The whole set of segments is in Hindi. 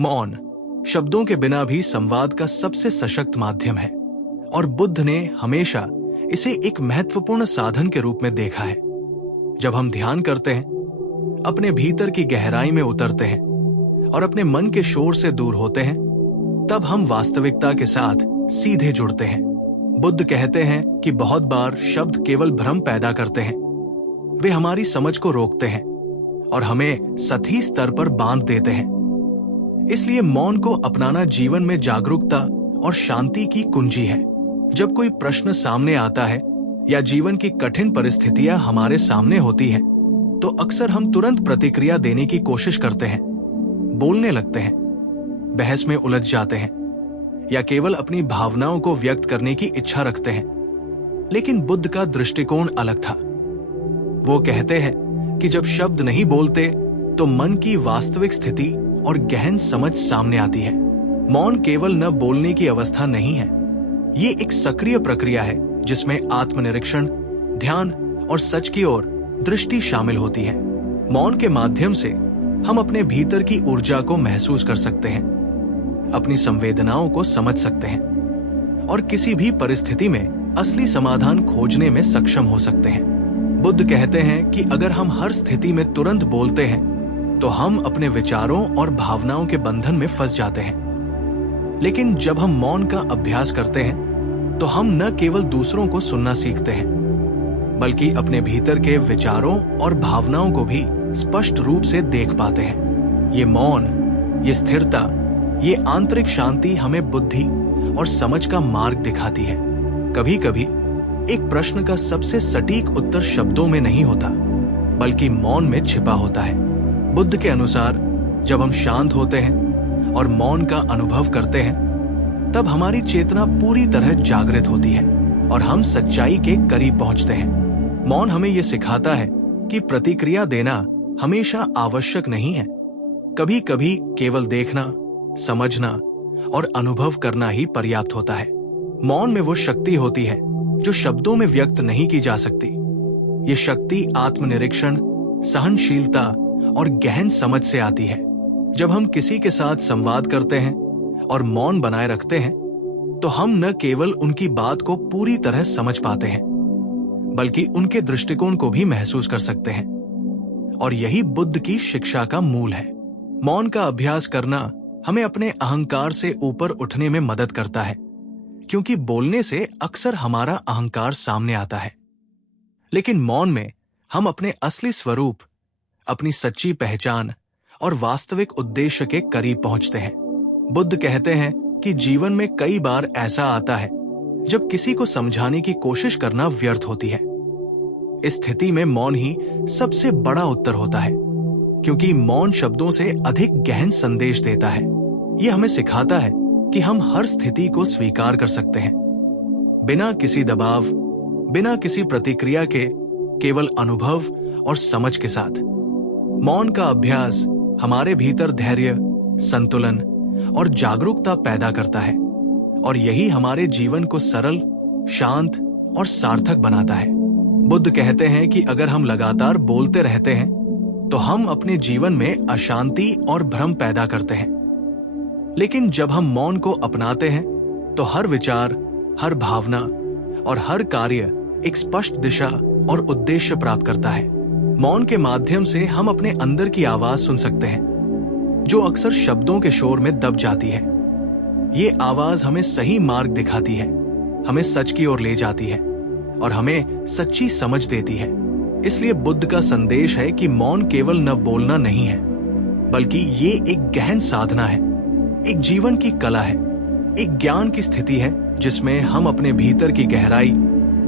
मौन शब्दों के बिना भी संवाद का सबसे सशक्त माध्यम है और बुद्ध ने हमेशा इसे एक महत्वपूर्ण साधन के रूप में देखा है। जब हम ध्यान करते हैं, अपने भीतर की गहराई में उतरते हैं और अपने मन के शोर से दूर होते हैं, तब हम वास्तविकता के साथ सीधे जुड़ते हैं। बुद्ध कहते हैं कि बहुत बार शब्द केवल भ्रम पैदा करते हैं। वे हमारी समझ को रोकते हैं और हमें सतही स्तर पर बांध देते हैं। इसलिए मौन को अपनाना जीवन में जागरूकता और शांति की कुंजी है। जब कोई प्रश्न सामने आता है या जीवन की कठिन परिस्थितियां हमारे सामने होती हैं, तो अक्सर हम तुरंत प्रतिक्रिया देने की कोशिश करते हैं, बोलने लगते हैं, बहस में उलझ जाते हैं या केवल अपनी भावनाओं को व्यक्त करने की इच्छा रखते हैं। लेकिन बुद्ध का दृष्टिकोण अलग था। वो कहते हैं कि जब शब्द नहीं बोलते तो मन की वास्तविक स्थिति और गहन समझ सामने आती है। मौन केवल न बोलने की अवस्था नहीं है, ये एक सक्रिय प्रक्रिया है जिसमें आत्मनिरीक्षण, ध्यान और सच की ओर दृष्टि शामिल होती है। मौन के माध्यम से हम अपने भीतर की ऊर्जा को महसूस कर सकते हैं, अपनी संवेदनाओं को समझ सकते हैं और किसी भी परिस्थिति में असली समाधान खोजने में सक्षम हो सकते हैं। बुद्ध कहते हैं कि अगर हम हर स्थिति में तुरंत बोलते हैं तो हम अपने विचारों और भावनाओं के बंधन में फंस जाते हैं। लेकिन जब हम मौन का अभ्यास करते हैं तो हम न केवल दूसरों को सुनना सीखते हैं, बल्कि अपने भीतर के विचारों और भावनाओं को भी स्पष्ट रूप से देख पाते हैं। ये मौन, ये स्थिरता, ये आंतरिक शांति हमें बुद्धि और समझ का मार्ग दिखाती है। कभी कभी एक प्रश्न का सबसे सटीक उत्तर शब्दों में नहीं होता, बल्कि मौन में छिपा होता है। बुद्ध के अनुसार जब हम शांत होते हैं और मौन का अनुभव करते हैं, तब हमारी चेतना पूरी तरह जागृत होती है और हम सच्चाई के करीब पहुंचते हैं। मौन हमें यह सिखाता है कि प्रतिक्रिया देना हमेशा आवश्यक नहीं है। कभी कभी केवल देखना, समझना और अनुभव करना ही पर्याप्त होता है। मौन में वो शक्ति होती है जो शब्दों में व्यक्त नहीं की जा सकती। ये शक्ति आत्मनिरीक्षण, सहनशीलता और गहन समझ से आती है। जब हम किसी के साथ संवाद करते हैं और मौन बनाए रखते हैं, तो हम न केवल उनकी बात को पूरी तरह समझ पाते हैं, बल्कि उनके दृष्टिकोण को भी महसूस कर सकते हैं। और यही बुद्ध की शिक्षा का मूल है। मौन का अभ्यास करना हमें अपने अहंकार से ऊपर उठने में मदद करता है, क्योंकि बोलने से अक्सर हमारा अहंकार सामने आता है। लेकिन मौन में हम अपने असली स्वरूप, अपनी सच्ची पहचान और वास्तविक उद्देश्य के करीब पहुंचते हैं। बुद्ध कहते हैं कि जीवन में कई बार ऐसा आता है जब किसी को समझाने की कोशिश करना व्यर्थ होती है। इस स्थिति में मौन ही सबसे बड़ा उत्तर होता है, क्योंकि मौन शब्दों से अधिक गहन संदेश देता है। यह हमें सिखाता है कि हम हर स्थिति को स्वीकार कर सकते हैं, बिना किसी दबाव, बिना किसी प्रतिक्रिया के, केवल अनुभव और समझ के साथ। मौन का अभ्यास हमारे भीतर धैर्य, संतुलन और जागरूकता पैदा करता है, और यही हमारे जीवन को सरल, शांत और सार्थक बनाता है। बुद्ध कहते हैं कि अगर हम लगातार बोलते रहते हैं तो हम अपने जीवन में अशांति और भ्रम पैदा करते हैं। लेकिन जब हम मौन को अपनाते हैं तो हर विचार, हर भावना और हर कार्य एक स्पष्ट दिशा और उद्देश्य प्राप्त करता है। मौन के माध्यम से हम अपने अंदर की आवाज सुन सकते हैं, जो अक्सर शब्दों के शोर में दब जाती है। ये आवाज हमें सही मार्ग दिखाती है, हमें सच की ओर ले जाती है और हमें सच्ची समझ देती है। इसलिए बुद्ध का संदेश है कि मौन केवल न बोलना नहीं है, बल्कि ये एक गहन साधना है, एक जीवन की कला है, एक ज्ञान की स्थिति है जिसमें हम अपने भीतर की गहराई,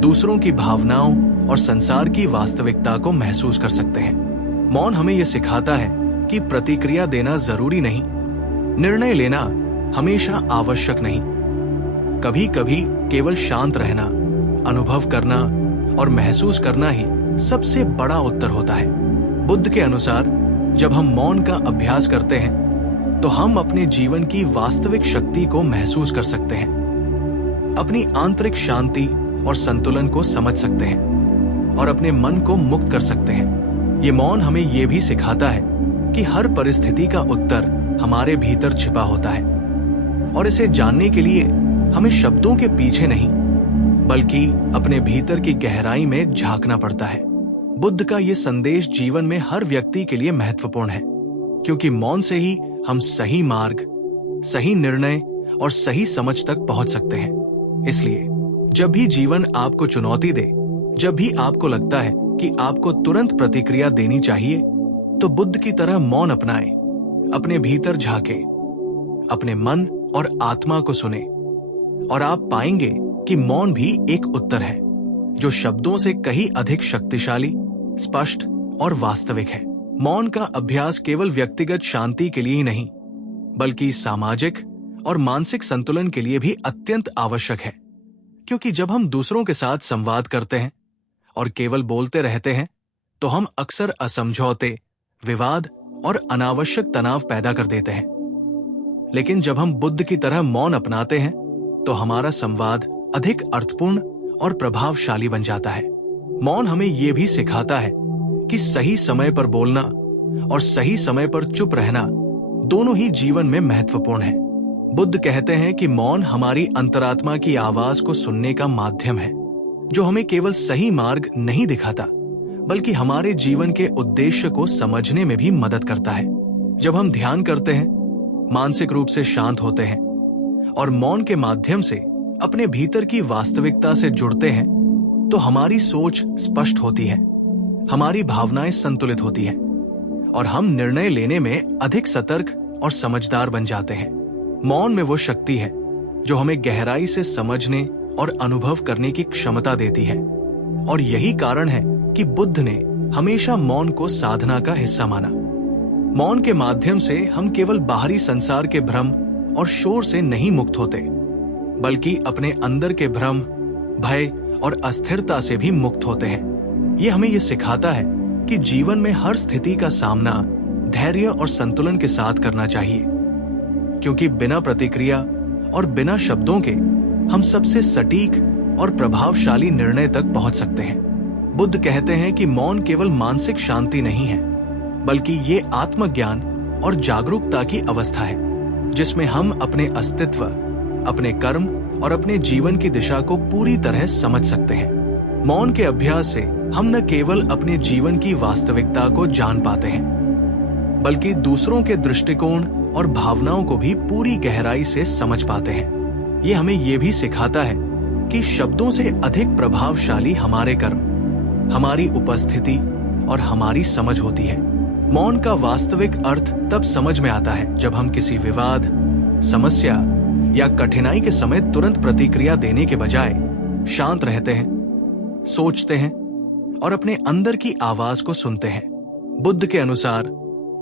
दूसरों की भावनाओं और संसार की वास्तविकता को महसूस कर सकते हैं। मौन हमें यह सिखाता है कि प्रतिक्रिया देना जरूरी नहीं, निर्णय लेना हमेशा आवश्यक नहीं। कभी कभी केवल शांत रहना, अनुभव करना और महसूस करना ही सबसे बड़ा उत्तर होता है। बुद्ध के अनुसार जब हम मौन का अभ्यास करते हैं तो हम अपने जीवन की वास्तविक शक्ति को महसूस कर सकते हैं, अपनी आंतरिक शांति और संतुलन को समझ सकते हैं और अपने मन को मुक्त कर सकते हैं। ये मौन हमें यह भी सिखाता है कि हर परिस्थिति का उत्तर हमारे भीतर छिपा होता है, और इसे जानने के लिए हमें शब्दों के पीछे नहीं बल्कि अपने भीतर की गहराई में झांकना पड़ता है। बुद्ध का ये संदेश जीवन में हर व्यक्ति के लिए महत्वपूर्ण है, क्योंकि मौन से ही हम सही मार्ग, सही निर्णय और सही समझ तक पहुंच सकते हैं। इसलिए जब भी जीवन आपको चुनौती दे, जब भी आपको लगता है कि आपको तुरंत प्रतिक्रिया देनी चाहिए, तो बुद्ध की तरह मौन अपनाएं, अपने भीतर झांके, अपने मन और आत्मा को सुने, और आप पाएंगे कि मौन भी एक उत्तर है जो शब्दों से कहीं अधिक शक्तिशाली, स्पष्ट और वास्तविक है। मौन का अभ्यास केवल व्यक्तिगत शांति के लिए ही नहीं, बल्कि सामाजिक और मानसिक संतुलन के लिए भी अत्यंत आवश्यक है। क्योंकि जब हम दूसरों के साथ संवाद करते हैं और केवल बोलते रहते हैं, तो हम अक्सर असमझौते, विवाद और अनावश्यक तनाव पैदा कर देते हैं। लेकिन जब हम बुद्ध की तरह मौन अपनाते हैं, तो हमारा संवाद अधिक अर्थपूर्ण और प्रभावशाली बन जाता है। मौन हमें यह भी सिखाता है कि सही समय पर बोलना और सही समय पर चुप रहना दोनों ही जीवन में महत्वपूर्ण है। बुद्ध कहते हैं कि मौन हमारी अंतरात्मा की आवाज को सुनने का माध्यम है, जो हमें केवल सही मार्ग नहीं दिखाता, बल्कि हमारे जीवन के उद्देश्य को समझने में भी मदद करता है। जब हम ध्यान करते हैं, मानसिक रूप से शांत होते हैं और मौन के माध्यम से अपने भीतर की वास्तविकता से जुड़ते हैं, तो हमारी सोच स्पष्ट होती है, हमारी भावनाएं संतुलित होती हैं और हम निर्णय लेने में अधिक सतर्क और समझदार बन जाते हैं। मौन में वो शक्ति है जो हमें गहराई से समझने और अनुभव करने की क्षमता देती है, और यही कारण है कि बुद्ध ने हमेशा मौन को साधना का हिस्सा माना। मौन के माध्यम से हम केवल बाहरी संसार के भ्रम और शोर से नहीं मुक्त होते, बल्कि अपने अंदर के भ्रम, भय और अस्थिरता से भी मुक्त होते हैं। ये हमें ये सिखाता है कि जीवन में हर स्थिति का सामना धैर्य और संतुलन के साथ करना चाहिए, क्योंकि बिना प्रतिक्रिया और बिना शब्दों के हम सबसे सटीक और प्रभावशाली निर्णय तक पहुंच सकते हैं। बुद्ध कहते हैं कि मौन केवल मानसिक शांति नहीं है, बल्कि ये आत्मज्ञान और जागरूकता की अवस्था है, जिसमें हम अपने अस्तित्व, अपने कर्म और अपने जीवन की दिशा को पूरी तरह समझ सकते हैं। मौन के अभ्यास से हम न केवल अपने जीवन की वास्तविकता को जान पाते हैं, बल्कि दूसरों के दृष्टिकोण और भावनाओं को भी पूरी गहराई से समझ पाते हैं। ये हमें ये भी सिखाता है कि शब्दों से अधिक प्रभावशाली हमारे कर्म, हमारी उपस्थिति और हमारी समझ होती है। मौन का वास्तविक अर्थ तब समझ में आता है जब हम किसी विवाद, समस्या या कठिनाई के समय तुरंत प्रतिक्रिया देने के बजाय शांत रहते हैं, सोचते हैं और अपने अंदर की आवाज को सुनते हैं। बुद्ध के अनुसार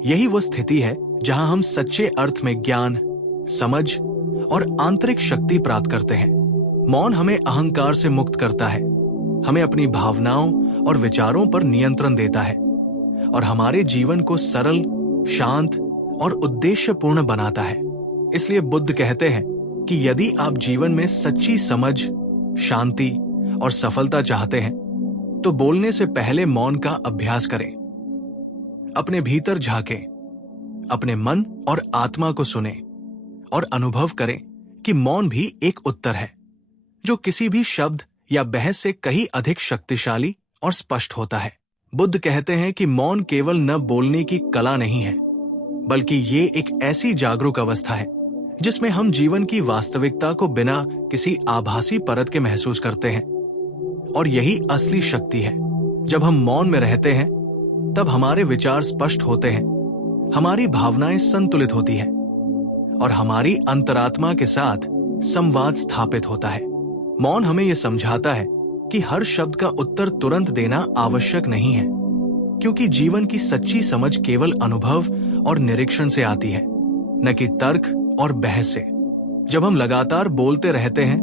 यही वो स्थिति है जहां हम सच्चे अर्थ में ज्ञान, समझ और आंतरिक शक्ति प्राप्त करते हैं। मौन हमें अहंकार से मुक्त करता है, हमें अपनी भावनाओं और विचारों पर नियंत्रण देता है और हमारे जीवन को सरल, शांत और उद्देश्यपूर्ण बनाता है। इसलिए बुद्ध कहते हैं कि यदि आप जीवन में सच्ची समझ, शांति और सफलता चाहते हैं, तो बोलने से पहले मौन का अभ्यास करें। अपने भीतर झांकें, अपने मन और आत्मा को सुनें और अनुभव करें कि मौन भी एक उत्तर है, जो किसी भी शब्द या बहस से कहीं अधिक शक्तिशाली और स्पष्ट होता है। बुद्ध कहते हैं कि मौन केवल न बोलने की कला नहीं है, बल्कि ये एक ऐसी जागरूक अवस्था है जिसमें हम जीवन की वास्तविकता को बिना किसी आभासी परत के महसूस करते हैं। और यही असली शक्ति है। जब हम मौन में रहते हैं, तब हमारे विचार स्पष्ट होते हैं, हमारी भावनाएं संतुलित होती हैं और हमारी अंतरात्मा के साथ संवाद स्थापित होता है। मौन हमें यह समझाता है कि हर शब्द का उत्तर तुरंत देना आवश्यक नहीं है, क्योंकि जीवन की सच्ची समझ केवल अनुभव और निरीक्षण से आती है, न कि तर्क और बहस से। जब हम लगातार बोलते रहते हैं,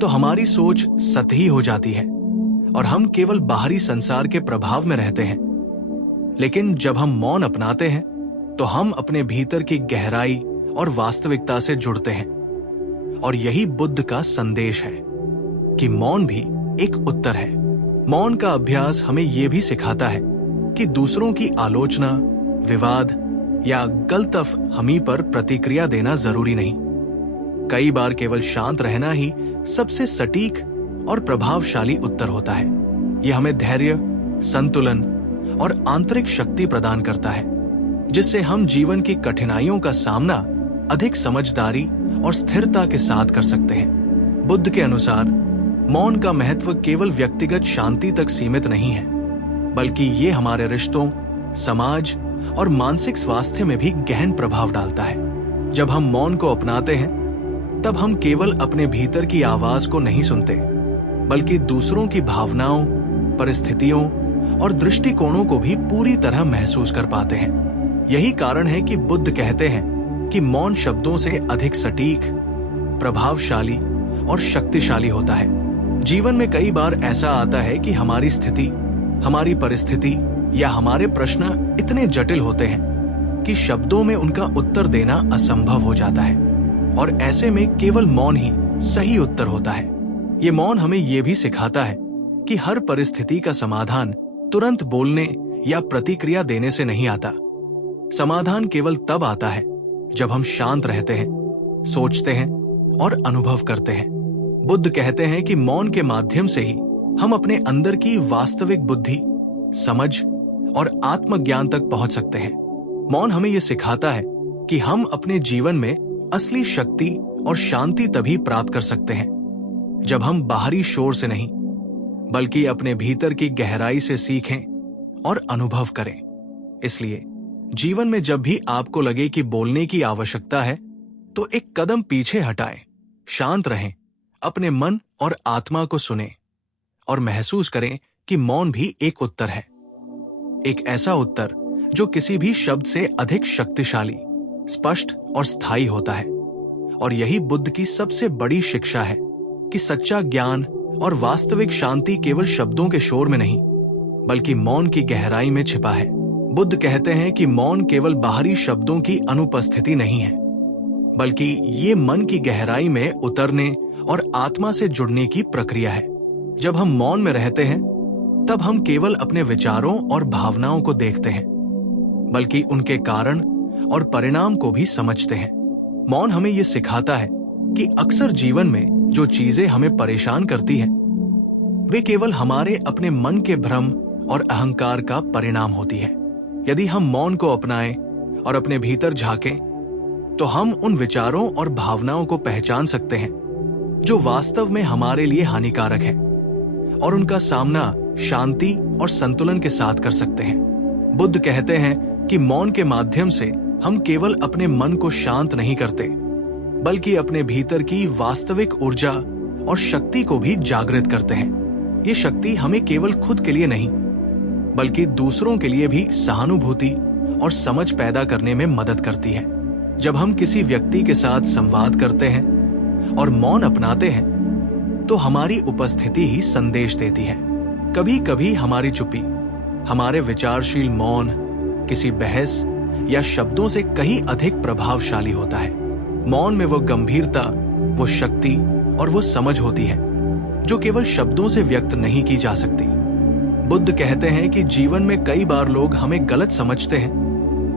तो हमारी सोच सतही हो जाती है और हम केवल बाहरी संसार के प्रभाव में रहते हैं। लेकिन जब हम मौन अपनाते हैं, तो हम अपने भीतर की गहराई और वास्तविकता से जुड़ते हैं। और यही बुद्ध का संदेश है कि मौन भी एक उत्तर है। मौन का अभ्यास हमें यह भी सिखाता है कि दूसरों की आलोचना, विवाद या गलतफ हमी पर प्रतिक्रिया देना जरूरी नहीं। कई बार केवल शांत रहना ही सबसे सटीक और प्रभावशाली उत्तर होता है। यह हमें धैर्य, संतुलन और आंतरिक शक्ति प्रदान करता है, जिससे हम जीवन की कठिनाइयों का सामना अधिक समझदारी और स्थिरता के साथ कर सकते हैं। बुद्ध के अनुसार मौन का महत्व केवल व्यक्तिगत शांति तक सीमित नहीं है, बल्कि ये हमारे रिश्तों, समाज और मानसिक स्वास्थ्य में भी गहन प्रभाव डालता है। जब हम मौन को अपनाते हैं, तब हम केवल अपने भीतर की आवाज को नहीं सुनते, बल्कि दूसरों की भावनाओं, परिस्थितियों और दृष्टिकोणों को भी पूरी तरह महसूस कर पाते हैं। यही कारण है कि बुद्ध कहते हैं कि मौन शब्दों से अधिक सटीक, प्रभावशाली और शक्तिशाली होता है। जीवन में कई बार ऐसा आता है कि हमारी स्थिति, हमारी परिस्थिति या हमारे प्रश्न इतने जटिल होते हैं कि शब्दों में उनका उत्तर देना असंभव हो जाता है, और ऐसे में केवल मौन ही सही उत्तर होता है। ये मौन हमें ये भी सिखाता है कि हर परिस्थिति का समाधान तुरंत बोलने या प्रतिक्रिया देने से नहीं आता। समाधान केवल तब आता है जब हम शांत रहते हैं, सोचते हैं और अनुभव करते हैं। बुद्ध कहते हैं कि मौन के माध्यम से ही हम अपने अंदर की वास्तविक बुद्धि, समझ और आत्मज्ञान तक पहुंच सकते हैं। मौन हमें यह सिखाता है कि हम अपने जीवन में असली शक्ति और शांति तभी प्राप्त कर सकते हैं जब हम बाहरी शोर से नहीं, बल्कि अपने भीतर की गहराई से सीखें और अनुभव करें। इसलिए जीवन में जब भी आपको लगे कि बोलने की आवश्यकता है, तो एक कदम पीछे हटाएं, शांत रहें, अपने मन और आत्मा को सुनें और महसूस करें कि मौन भी एक उत्तर है। एक ऐसा उत्तर जो किसी भी शब्द से अधिक शक्तिशाली, स्पष्ट और स्थायी होता है। और यही बुद्ध की सबसे बड़ी शिक्षा है कि सच्चा ज्ञान और वास्तविक शांति केवल शब्दों के शोर में नहीं, बल्कि मौन की गहराई में छिपा है। बुद्ध कहते हैं कि मौन केवल बाहरी शब्दों की अनुपस्थिति नहीं है, बल्कि ये मन की गहराई में उतरने और आत्मा से जुड़ने की प्रक्रिया है। जब हम मौन में रहते हैं, तब हम केवल अपने विचारों और भावनाओं को देखते हैं, बल्कि उनके कारण और परिणाम को भी समझते हैं। मौन हमें यह सिखाता है कि अक्सर जीवन में जो चीजें हमें परेशान करती हैं, वे केवल हमारे अपने मन के भ्रम और अहंकार का परिणाम होती है। यदि हम मौन को अपनाएं और अपने भीतर झांकें, तो हम उन विचारों और भावनाओं को पहचान सकते हैं जो वास्तव में हमारे लिए हानिकारक हैं, और उनका सामना शांति और संतुलन के साथ कर सकते हैं। बुद्ध कहते हैं कि मौन के माध्यम से हम केवल अपने मन को शांत नहीं करते, बल्कि अपने भीतर की वास्तविक ऊर्जा और शक्ति को भी जागृत करते हैं। ये शक्ति हमें केवल खुद के लिए नहीं, बल्कि दूसरों के लिए भी सहानुभूति और समझ पैदा करने में मदद करती है। जब हम किसी व्यक्ति के साथ संवाद करते हैं और मौन अपनाते हैं, तो हमारी उपस्थिति ही संदेश देती है। कभी कभी हमारी चुप्पी, हमारे विचारशील मौन किसी बहस या शब्दों से कहीं अधिक प्रभावशाली होता है। मौन में वो गंभीरता, वो शक्ति और वो समझ होती है जो केवल शब्दों से व्यक्त नहीं की जा सकती। बुद्ध कहते हैं कि जीवन में कई बार लोग हमें गलत समझते हैं,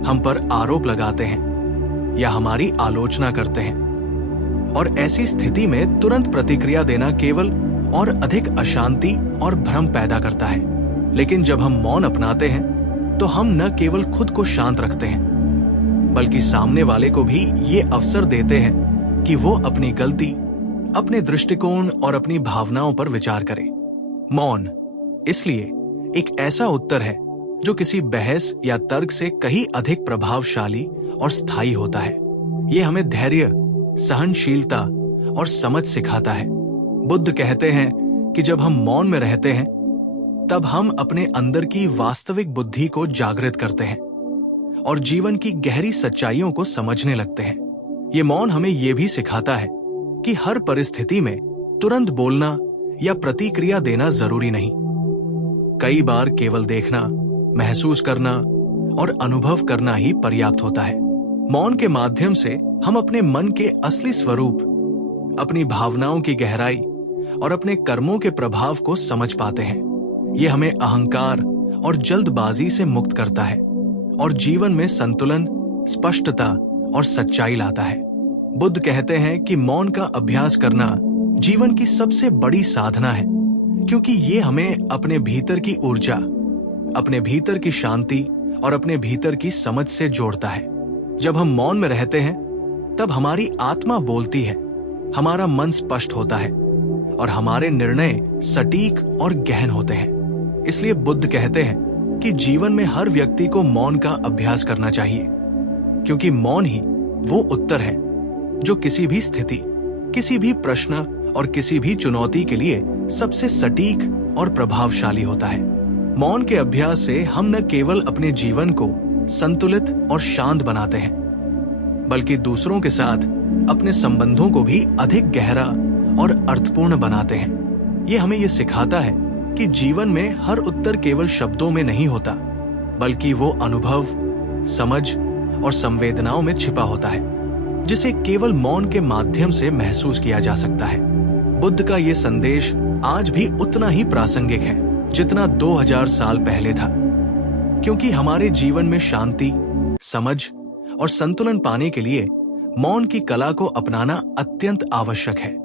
हम पर आरोप लगाते हैं या हमारी आलोचना करते हैं, और ऐसी स्थिति में तुरंत प्रतिक्रिया देना केवल और अधिक अशांति और भ्रम पैदा करता है। लेकिन जब हम मौन अपनाते हैं, तो हम न केवल खुद को शांत रखते हैं, बल्कि सामने वाले को भी ये अवसर देते हैं कि वो अपनी गलती, अपने दृष्टिकोण और अपनी भावनाओं पर विचार करे। मौन इसलिए एक ऐसा उत्तर है जो किसी बहस या तर्क से कहीं अधिक प्रभावशाली और स्थायी होता है। ये हमें धैर्य, सहनशीलता और समझ सिखाता है। बुद्ध कहते हैं कि जब हम मौन में रहते हैं, तब हम अपने अंदर की वास्तविक बुद्धि को जागृत करते हैं और जीवन की गहरी सच्चाइयों को समझने लगते हैं। ये मौन हमें यह भी सिखाता है कि हर परिस्थिति में तुरंत बोलना या प्रतिक्रिया देना जरूरी नहीं। कई बार केवल देखना, महसूस करना और अनुभव करना ही पर्याप्त होता है। मौन के माध्यम से हम अपने मन के असली स्वरूप, अपनी भावनाओं की गहराई और अपने कर्मों के प्रभाव को समझ पाते हैं। ये हमें अहंकार और जल्दबाजी से मुक्त करता है और जीवन में संतुलन, स्पष्टता और सच्चाई लाता है। बुद्ध कहते हैं कि मौन का अभ्यास करना जीवन की सबसे बड़ी साधना है, क्योंकि ये हमें अपने भीतर की ऊर्जा, अपने भीतर की शांति और अपने भीतर की समझ से जोड़ता है। जब हम मौन में रहते हैं तब हमारी आत्मा बोलती है, हमारा मन स्पष्ट होता है और हमारे निर्णय सटीक और गहन होते हैं। इसलिए बुद्ध कहते हैं कि जीवन में हर व्यक्ति को मौन का अभ्यास करना चाहिए, क्योंकि मौन ही वो उत्तर है जो किसी भी स्थिति, किसी भी प्रश्न और किसी भी चुनौती के लिए सबसे सटीक और प्रभावशाली होता है। मौन के अभ्यास से हम न केवल अपने जीवन को संतुलित और शांत बनाते हैं, बल्कि दूसरों के साथ अपने संबंधों को भी अधिक गहरा और अर्थपूर्ण बनाते हैं। ये हमें ये सिखाता है कि जीवन में हर उत्तर केवल शब्दों में नहीं होता, बल्कि वो अनुभव, समझ और संवेदनाओं में छिपा होता है, जिसे केवल मौन के माध्यम से महसूस किया जा सकता है। बुद्ध का ये संदेश आज भी उतना ही प्रासंगिक है जितना 2000 साल पहले था, क्योंकि हमारे जीवन में शांति, समझ और संतुलन पाने के लिए मौन की कला को अपनाना अत्यंत आवश्यक है।